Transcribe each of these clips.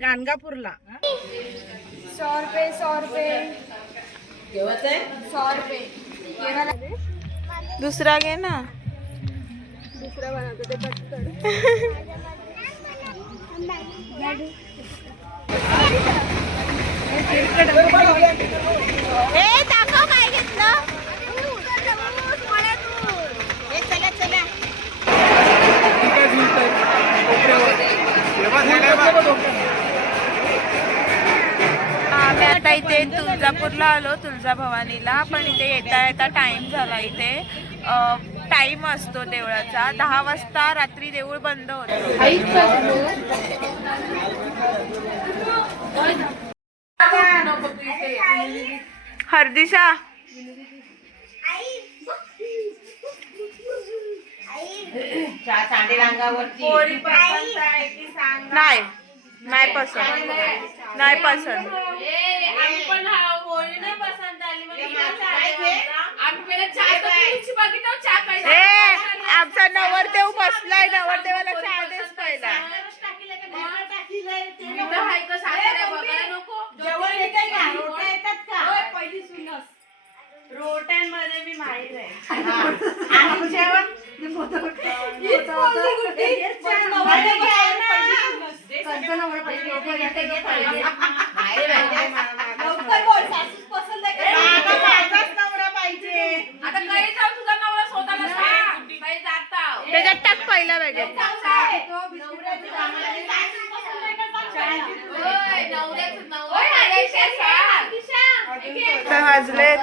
गाणगापूरला 100 रुपये 100 रुपये केव्हाच आहे 100 रुपये दुसरा घे ना. दुसरा बनवतो ते पटकन. ए दाखव काय घेतलं. चला चला आम्ही आता इथे तुळजापूरला आलो, तुळजाभवानीला. पण इथे येता येता टाइम झाला. इथे टाइम असतो देवळाचा 10 वाजता रात्री देऊळ बंद होतं. हरदिशा नाही नाही पसंत नाही पसंत. आमचा नवरदेव बसलाय, नवरदेवाला चहा देस पहिला. रोट्यांमध्ये मी माहीत आहे. त्याच्यात टाक पहिला बॅगेत. वाजले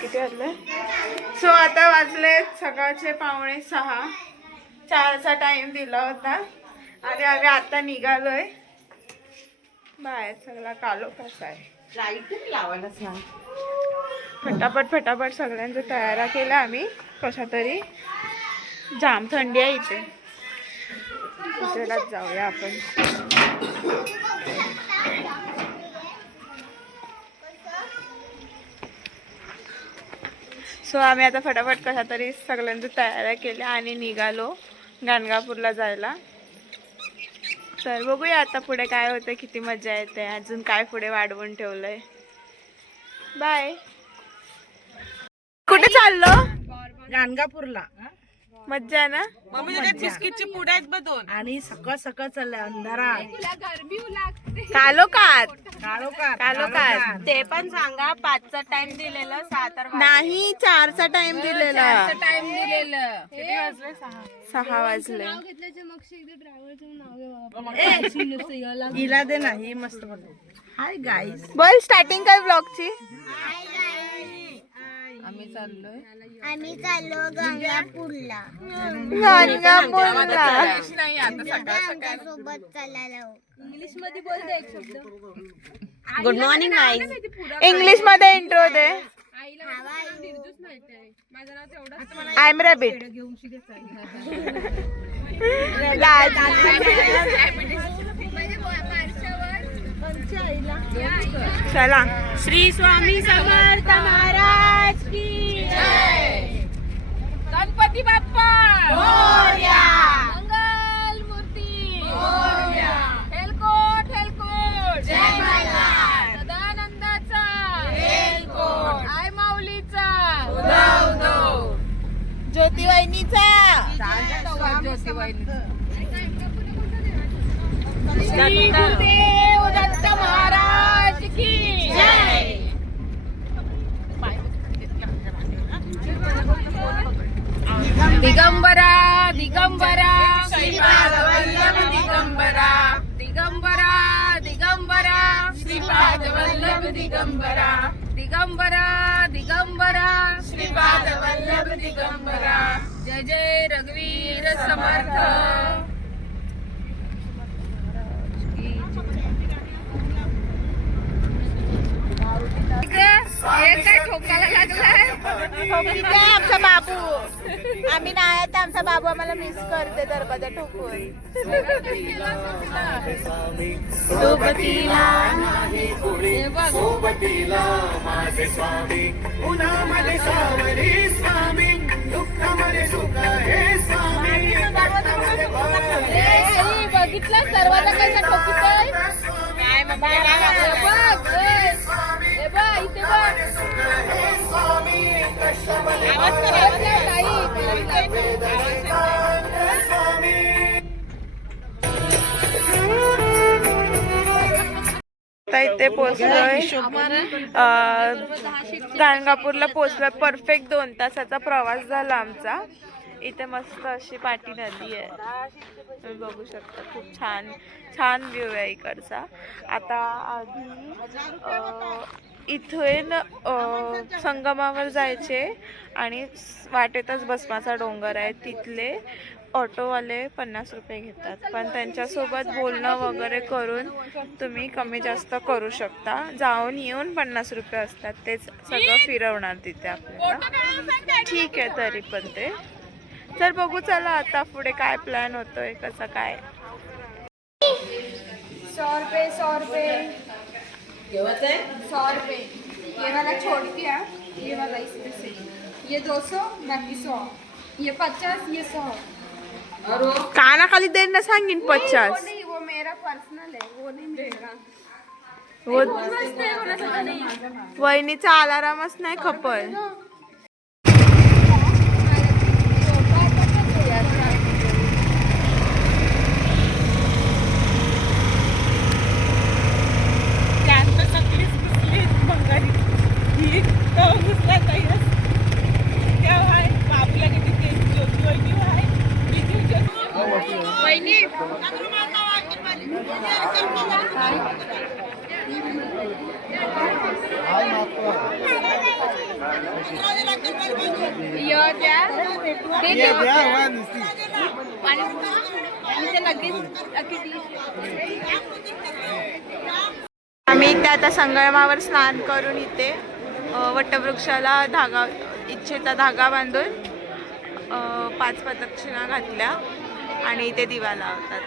किती वाजले. सो आता वाजले सकाळचे 5:45. 4चा टाइम दिला होता आणि आम्ही आता निघालोय बाहेर. सगळा कालो कसा आहे. लाईट लावायला सांग. फटाफट फटाफट सगळ्यांच्या तयाऱ्या केल्या आम्ही. कशा तरी जाम थंडी आहे इथे. दुसऱ्यालाच जाऊया आपण. सो आम्ही आता फटाफट कशा तरी सगळ्यांच्या तयाऱ्या केल्या आणि निघालो गाणगापूरला जायला. तर बघूया आता पुढे काय होतं, किती मजा येते, अजून काय पुढे वाढवून ठेवलंय. बाय. कुठे चाललो. गाणगापूरला. मज्जा आहे ना. बिस्किटची पुढे आहेत बदोन आणि सकाळ सकाळ चाललंय अंधारात. कालोखात काळोखात. ते पण सांगा 5चा टाइम दिलेला. 7 नाही 4चा टाइम दिलेला. 6 वाजले. हिला दे ना, ही मस्त बघ. Hi guys. बोल स्टार्टिंग कर ब्लॉगची. आम्ही चाललोय गंगापूरला. सोबत चालायला. इंग्लिश मध्ये बोलते एक शब्द. Good morning guys. इंग्लिश मध्ये इंट्रो दे. I am rabbit. चला. श्री स्वामी समर्थ महाराज की जय. गणपती बाप्पा मोरया. मंगल मूर्ती मोरया. हेलकोट हेलकोट जय मल्हार. सदानंदाचा हेलकोट. आय माऊलीचा उदो उदो. ज्योती वहिनीचा. श्री गुरुदेव दत्त महाराज की जय. दिगंबरा दिगंबरा श्रीपाद वल्लभ दिगंबरा. दिगंबरा दिगंबरा श्रीपाद वल्लभ दिगंबरा. दिगंबरा दिगंबरा श्रीपाद वल्लभ दिगंबरा. जय जय रघुवीर समर्थ. काय ठोकायला लागलाय. आमचा बाबू. आम्ही नाही तर आमचा बाबू आम्हाला मिस करते दरवाजा ठोकून. सोबतीला माझे स्वामी. उन्हामध्ये सावरी स्वामी, दुःखामध्ये सुख हे स्वामी. बघितलं दरवाजा कसा ठोकीतोय. आता इथे पोहोचलोय, गाणगापूरला पोहोचलोय. परफेक्ट 2 तासाचा प्रवास झाला आमचा. इथे मस्त अशी पाटी नदी आहे, तुम्ही बघू शकता. खूप छान छान व्ह्यू आहे इकडचा. आता आधी इथून संगमावर जायचे आणि वाटेतच भस्माचा डोंगर आहे. तिथले ऑटोवाले 50 रुपये घेतात, पण त्यांच्यासोबत बोलणं वगैरे करून तुम्ही कमी जास्त करू शकता. जाऊन येऊन 50 रुपये असतात, तेच सगळं फिरवणार तिथे आपल्याला. ठीक आहे तरी पण ते. तर बघू चला आता पुढे काय प्लॅन होतोय, कसं काय. 100 रुपये 100 रुपये 100 रुपये. ये वाला छोड़ दिया, ये वाला इसमें से ये 200 बाकी 100, ये 50 ये 100. कानाखाली द्यायला सांगीन 50. वो नहीं, वो मेरा पर्सनल है, वो नहीं मिलेगा. वो मस्त है वाला सगळं नाही. वहिनीचा अलारामच नाही खपय. आम्ही इथे आता संगमावर स्नान करून इथे वटवृक्षाला धागा, इच्छेचा धागा बांधून 5 प्रदक्षिणा घातल्या आणि इथे दिवा लावतात.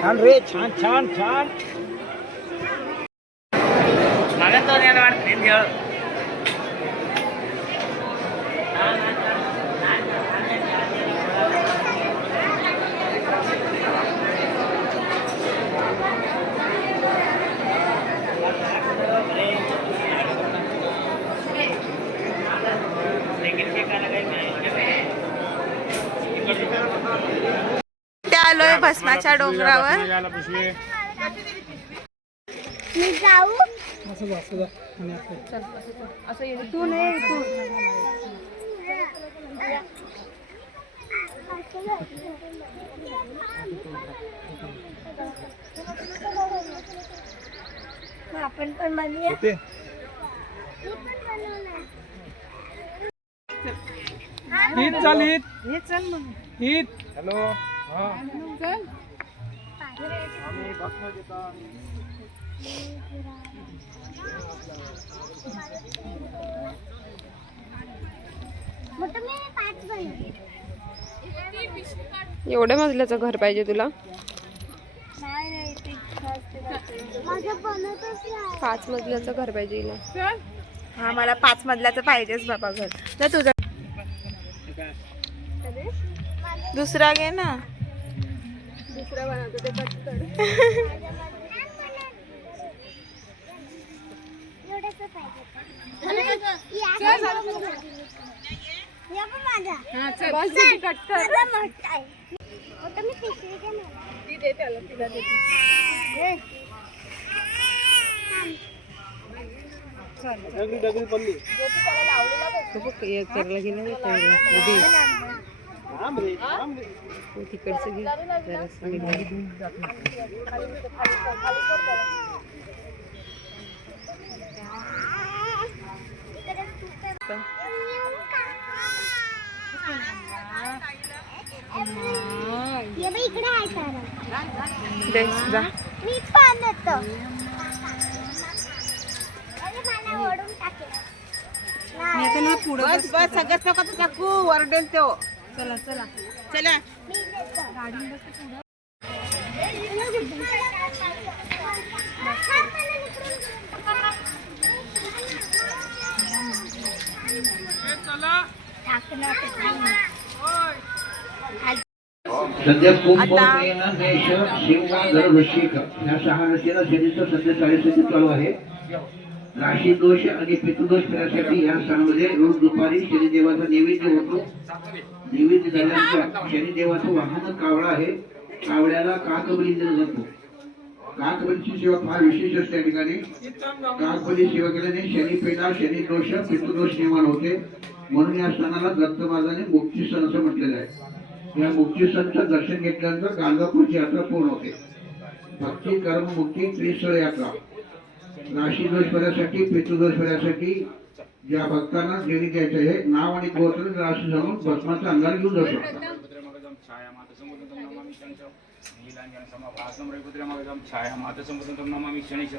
छान रे, छान छान छान. आलोय भस्माच्या डोंगरावर. मी जाऊ तू नाही तू. आपण पण बनवूया. ईद चाल, ईद. हॅलो. एवढ्या मजल्याचं घर पाहिजे तुला? 5 मजल्याचं घर पाहिजे हिला. हा मला 5 मजल्याचं पाहिजेच बाबा घर. तर तुझं दुसरा घे ना. दुसरा बनवतो ते कट कर. डगरी पडली दे जा. बस बस सगळ्यात नका टाकू वरडेल तो. चला चला चला. सध्या कुंभमेष शिववा गर्भशीख या 6 राशीला शनीचा सध्या 4:30 चालू आहे. राशी दोष आणि पितृदोष फिरण्यासाठी या सणामध्ये रोज दुपारी शनिदेवाचा नैवेद्य होतो. नैवेद्य झाल्यानंतर शनिदेवाचं वाहन कावळा आहे. कावळ्याला काकबली दिला जातो. काकबलीची सेवा फार विशेष असते या ठिकाणी. काकबली सेवा केल्याने शनिपेडा शनी दोष पितृदोष निर्माण होते. म्हणून या सणाला दत्तमार्गाने मुक्ती सण असं म्हटलेलं आहे. या मुक्ती सणाचं दर्शन घेतल्यानंतर गाणगापूरची यात्रा पूर्ण होते. भक्ती कर्म मुक्ती त्रिस्थळ यात्रा. राशी दोष फेऱ्यासाठी पितृदोष फेऱ्यासाठी ज्या भक्तांना देणी द्यायचं आहे नाव आणि गोत्र राशी जाणून भस्माचा अंगार घेऊन जातो. छाया माता समुद्रम नमामि शनिश्चर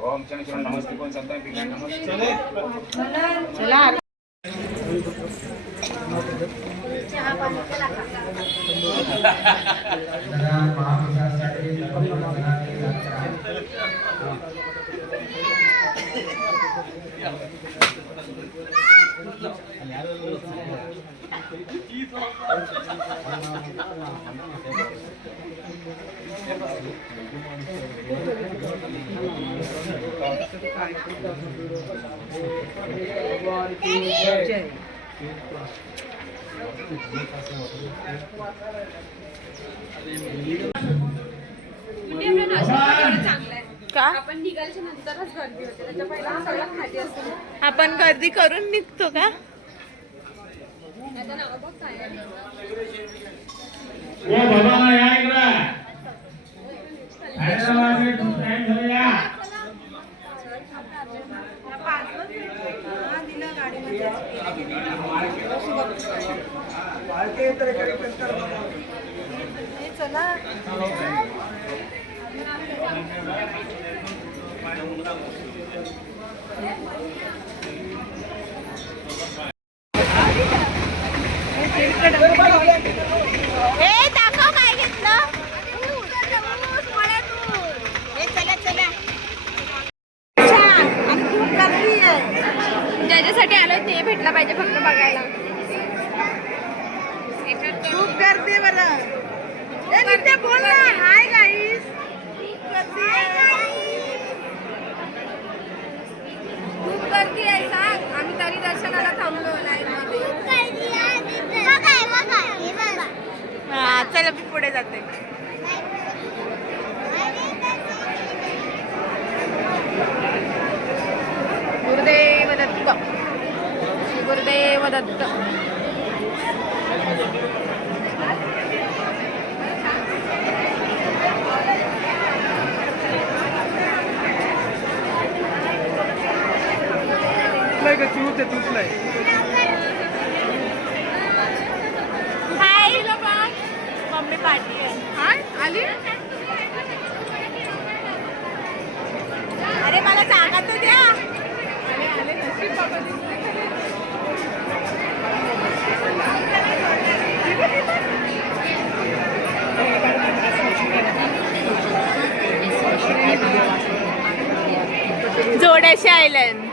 ओम शनिश्चर नमस्ते कोण सांगता बिना नमस्ते. चला. का आपण निघाल्याच्या नंतरच गर्दी होते. त्याच्या पहिला सगळं खाली असतो. आपण गर्दी करून निघतो का? आता नाव बघ काय आहे. दाखव काय घेतलं. चला चला. आणि खूप गर्दी आहे. ज्याच्यासाठी आलोय ते भेटला पाहिजे फक्त बघायला. खूप गर्दी बरं. नित्या बोल ना. Hi guys. खूप गर्दी आहे सांग. आम्ही तरी दर्शनाला थांबलो लाईन मध्ये. हा चला मी पुढे जाते. गुरुदेव दत्त. गुरुदेव दत्त. मम्मी पार्टी आहे. आली अरे मला जागा तर द्या. जोड्याशी आयलंड.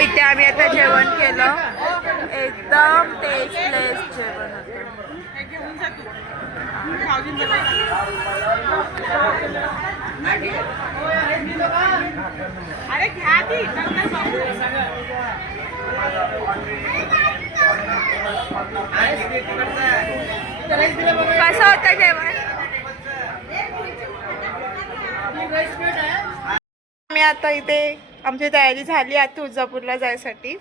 इथे आम्ही आता जेवण केलं, एकदम टेस्टलेस जेवण अरे घ्या ती कसं होतं जेवण? आम्ही आता इथे आमची तयारी झाली आता तुळजापूरला जायसाठी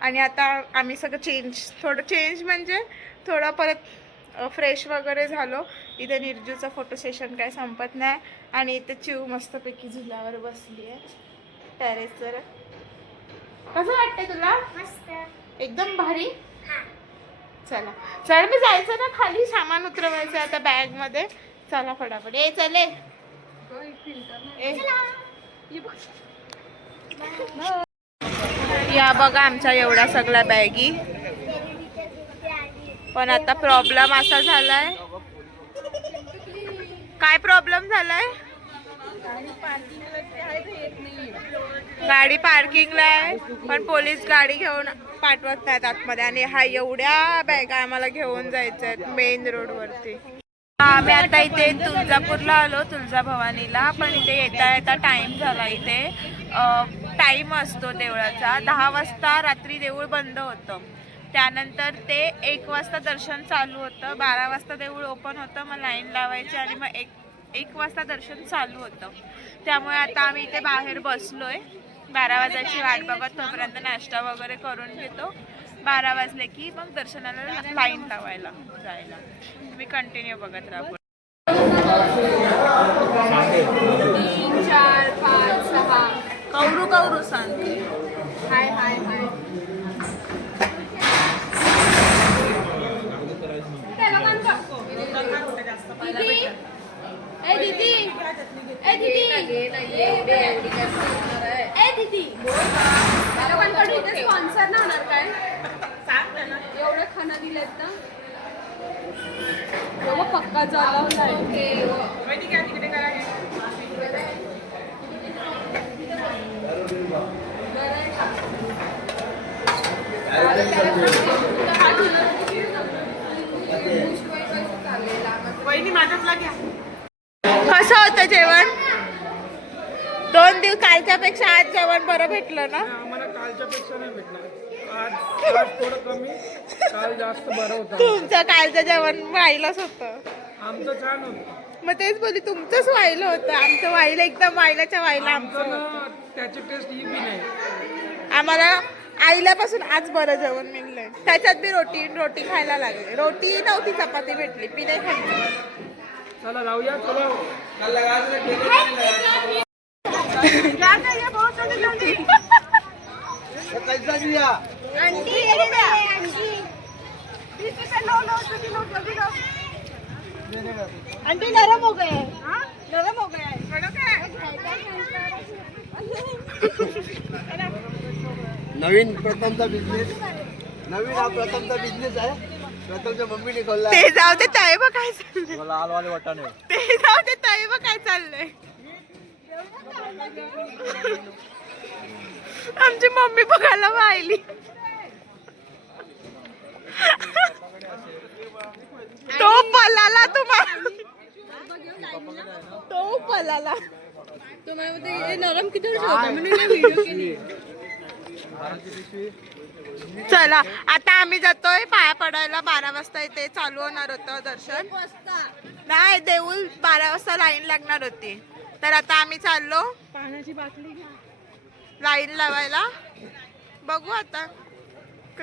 आणि आता आम्ही सगळं थोडं चेंज म्हणजे थोडं परत फ्रेश वगैरे झालो. इथे निर्जूचं फोटो सेशन काय संपत नाही आणि इथे चिव मस्तपैकी झुल्यावर बसली आहे टेरेसवर. कसं वाटतंय तुला? एकदम भारी. चला चल मी जायचं ना खाली, सामान उतरवायचं आता बॅगमध्ये. चला फटाफट. ए चले या बघा आमच्या एवढ्या सगळ्या बॅगी. पण आता प्रॉब्लेम असा झालाय. काय प्रॉब्लेम झालाय? गाडी पार्किंगला आहे पण पोलीस गाडी घेऊन पाठवत नाहीत आतमध्ये आणि हा एवढ्या बॅगा आम्हाला घेऊन जायचं आहेत मेन रोड वरती. आम्ही आता इथे तुळजापूरला आलो, तुळजाभवानीला. पण इथे येता येता टाइम झाला. इथे टाइम असतो देवळाचा 10 वाजता रात्री देऊळ बंद होतं. त्यानंतर ते 1 वाजता दर्शन चालू होतं, 12 वाजता देऊळ ओपन होतं. मग लाईन लावायची आणि मग एक वाजता दर्शन चालू होतं. त्यामुळे आता आम्ही इथे बाहेर बसलोय 12 वाजायची वाट बघत. तोपर्यंत नाश्ता वगैरे करून घेतो. 12 वाजले की मग दर्शनाला लाईन लावायला जायला. तुम्ही कंटिन्यू बघत राहा. 3 4 5 6 कौरू कौरू सांगते. हाय हाय हाय. दीदी ए दीदी लोकांकडे इथे स्पॉन्सर नाही होणार काय? एवढं खाना दिलेत ना पक्का झाला कसं होतं जेवण? 2 दिवस कालच्या पेक्षा आज जेवण बरं भेटलं ना? आम्हाला कालच्या पेक्षा नाही भेटणार. आज थोडं कमी, काल जास्त बरं होतं. तुमचं कालचं जेवण व्हायलाच होतं. आमचं छान होतं. मग तेच बोलली तुमचंच व्हायला होतं. आमचं व्हायला एकदम व्हायलाच्या व्हायला आमचं आमचं होतं. ना त्याची टेस्ट ही बी नाही. आम्हाला आईल्यापासून आज बरं जेवण मिळलंय. त्याच्यात बी रोटी खायला लागले. रोटी नव्हती, चपाती भेटली. मी नाही खाल्ली. चला जाऊया. चलो आंटी नरम हो गए, नरम हो गया है. नवीन प्रथमचा बिझनेस हा प्रथमचा बिझनेस आहे. प्रथमच्या मम्मीने खोलला. ते जाऊ दे, ताई बघ काय चाललंय. लालवाले वाटाणे. ते जाऊ दे, ताई बघ काय चाललंय. आमची मम्मी बघायला पाहिली. तो पलाला तुम्हाला, तो पलाला. नरम किती व्हिडिओ केली. चला आता आम्ही जातोय पाया पडायला. 12 वाजता इथे चालू होणार होतं दर्शन. नाही, देऊळ 12 वाजता लाईन लागणार होती. तर आता आम्ही चाललो पाण्याची बाटली लाईन लावायला. बघू आता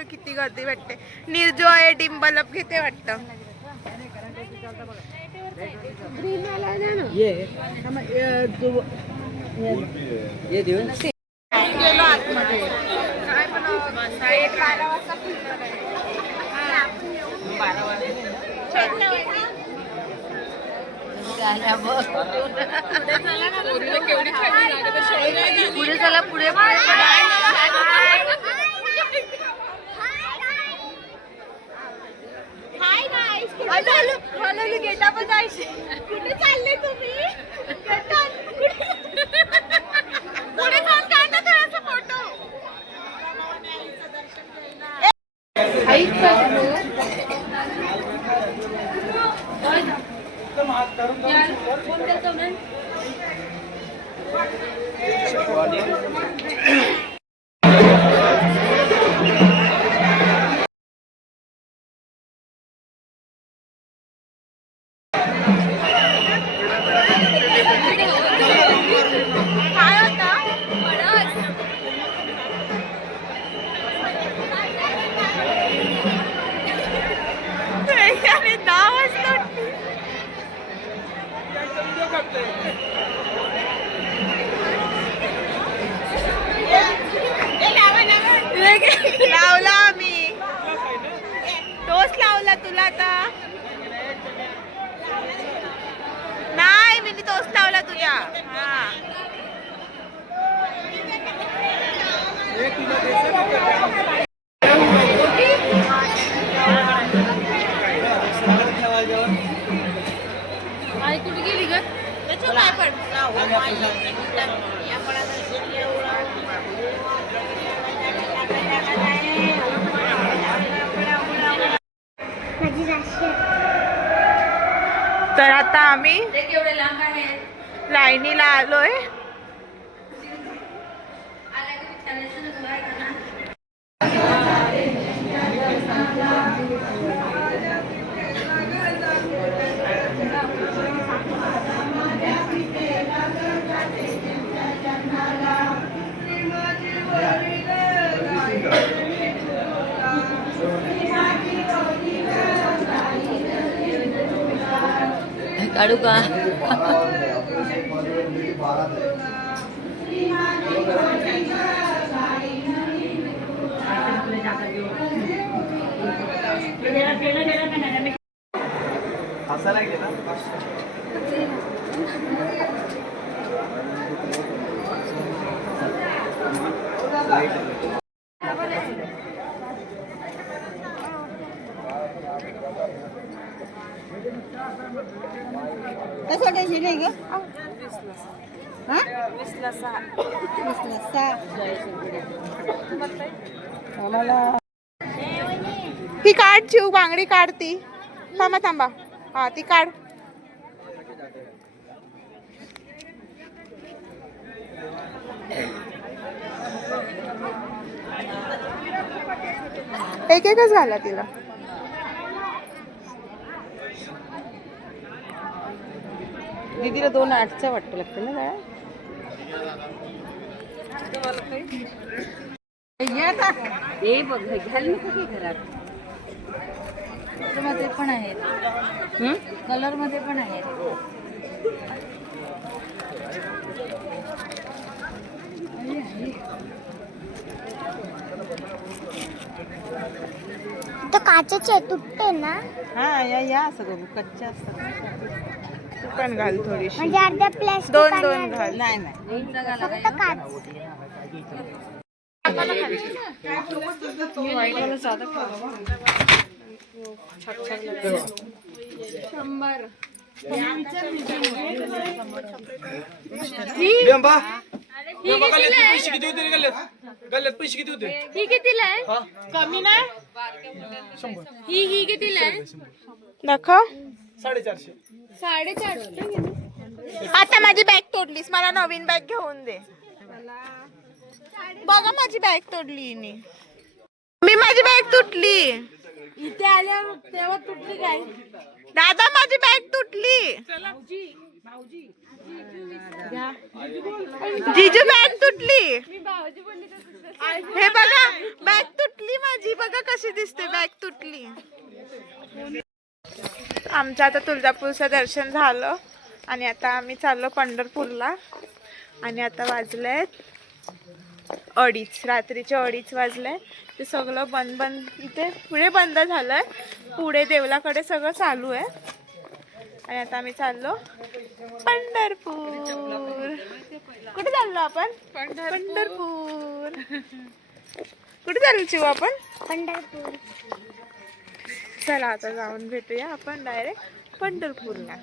किती गर्दी वाटते. निर्जो आहे, डिंबलप घेते वाटतं. गेलो आतमध्ये. पुढे चला, पुढे गेटा पण जायचे. कुठे चालले तुम्ही? पुढे जाऊन काढा थोडासा फोटो. लावला आम्ही, तोच लावला तुला. आता नाही, मी तोच लावला तुझ्या. हा आई कुठे गेली ग? काय पण तर आता आम्ही लाईनीला आलोय. काढू का? हसायला गेला. कसं टेन्शन आहे ग? ती काढ चिव, बांगडी काढ ती. थांबा थांबा, हा ती काढ. एक एकच घाला तिला. दीदीला 2.8चा वाटतं लागतं ना काय? हे बघ, घाल नको की घरात. मध्ये पण आहेत, कलर मध्ये पण आहेत. तो काचेचे तुटते ना? हा या सगळं कच्चे असतात. तू पण घाल थोडीशी. म्हणजे अर्ध्या प्लास्टिक दोन घाल. नाही फक्त काच. पैसे किती होते रे गल्ल्यात पैसे किती होते? ही कितीला आहे? कमी नाही ही कितीला आहे? दाखव 450. 450. आता माझी बॅग तोडलीस, मला नवीन बॅग घेऊन दे. बघा माझी बॅग तोडली हिने. मी माझी बॅग तुटली. इथे आल्यावर तेव्हा तुटली काय? दादा माझी बॅग तुटली. जीजू बॅग तुटली. हे बघा बॅग तुटली माझी. बघा कशी दिसते बॅग तुटली. आमचं आता तुळजापूरचं दर्शन झालं आणि आता आम्ही चाललो पंढरपूरला. आणि आता वाजलेत 2:30, रात्रीचे 2:30 वाजले. ते सगळं बंद इथे पुढे बंद झालंय. पुढे देवलाकडे सगळं चालू आहे. आणि आता आम्ही चाललो पंढरपूर. कुठे चाललो आपण? पंढरपूर. कुठे चाललो शिव आपण? पंढरपूर. चला आता जाऊन भेटूया आपण डायरेक्ट पंढरपूरला.